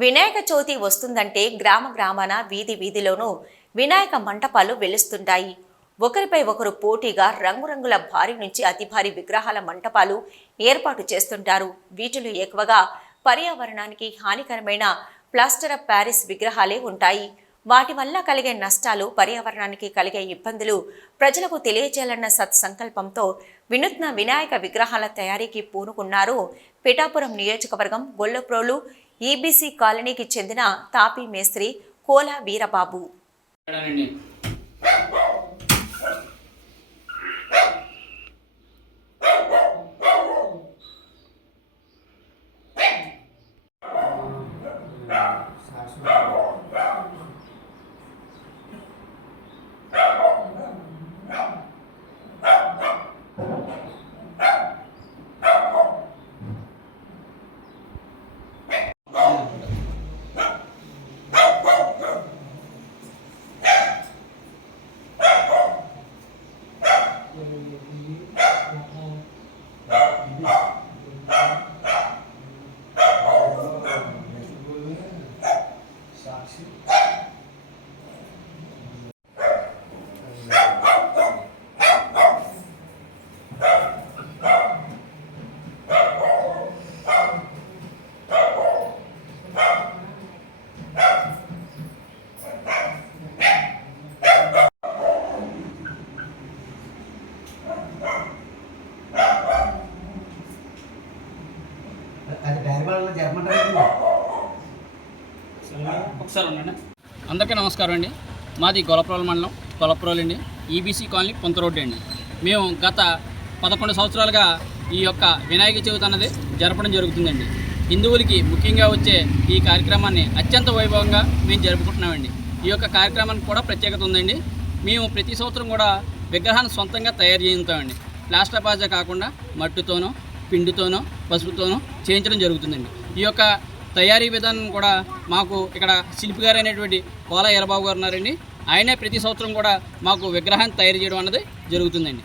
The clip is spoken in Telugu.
వినాయక చవితి వస్తుందంటే గ్రామ గ్రామాన వీధి వీధిలోనూ వినాయక మంటపాలు వెలుస్తుంటాయి. ఒకరిపై ఒకరు పోటీగా రంగురంగుల భారీ నుంచి అతి భారీ విగ్రహాల మంటపాలు ఏర్పాటు చేస్తుంటారు. వీటిలో ఎక్కువగా పర్యావరణానికి హానికరమైన ప్లాస్టర్ ఆఫ్ ప్యారిస్ విగ్రహాలే ఉంటాయి. వాటి వల్ల కలిగే నష్టాలు, పర్యావరణానికి కలిగే ఇబ్బందులు ప్రజలకు తెలియజేయాలన్న సత్సంకల్పంతో వినూత్న వినాయక విగ్రహాల తయారీకి పూనుకున్నారు పిఠాపురం నియోజకవర్గం గొల్లప్రోలు ఈబీసీ కాలనీకి చెందిన తాపీ మేస్త్రి కోలా వీరబాబు. ఒకసారి ఉండండి. అందరికీ నమస్కారం అండి. మాది గొల్లప్రోలు మండలం, గొల్లప్రోలు అండి, ఈబీసీ కాలనీ, పొంత రోడ్డు అండి. మేము గత 11 సంవత్సరాలుగా ఈ యొక్క వినాయక చవితి అన్నది జరపడం జరుగుతుందండి. హిందువులకి ముఖ్యంగా వచ్చే ఈ కార్యక్రమాన్ని అత్యంత వైభవంగా మేము జరుపుకుంటున్నామండి. ఈ యొక్క కార్యక్రమానికి కూడా ప్రత్యేకత ఉందండి. మేము ప్రతి సంవత్సరం కూడా విగ్రహాన్ని సొంతంగా తయారు చేస్తామండి. ప్లాస్టర్ బాజా కాకుండా మట్టితోనో, పిండితోనో, పసుపుతోనో చేయించడం జరుగుతుందండి. ఈ యొక్క తయారీ విధానం కూడా మాకు ఇక్కడ శిల్పి గారు అయినటువంటి కోలా వీరబాబు గారు ఉన్నారండి. ఆయనే ప్రతి సంవత్సరం కూడా మాకు విగ్రహాన్ని తయారు చేయడం అన్నది జరుగుతుందండి.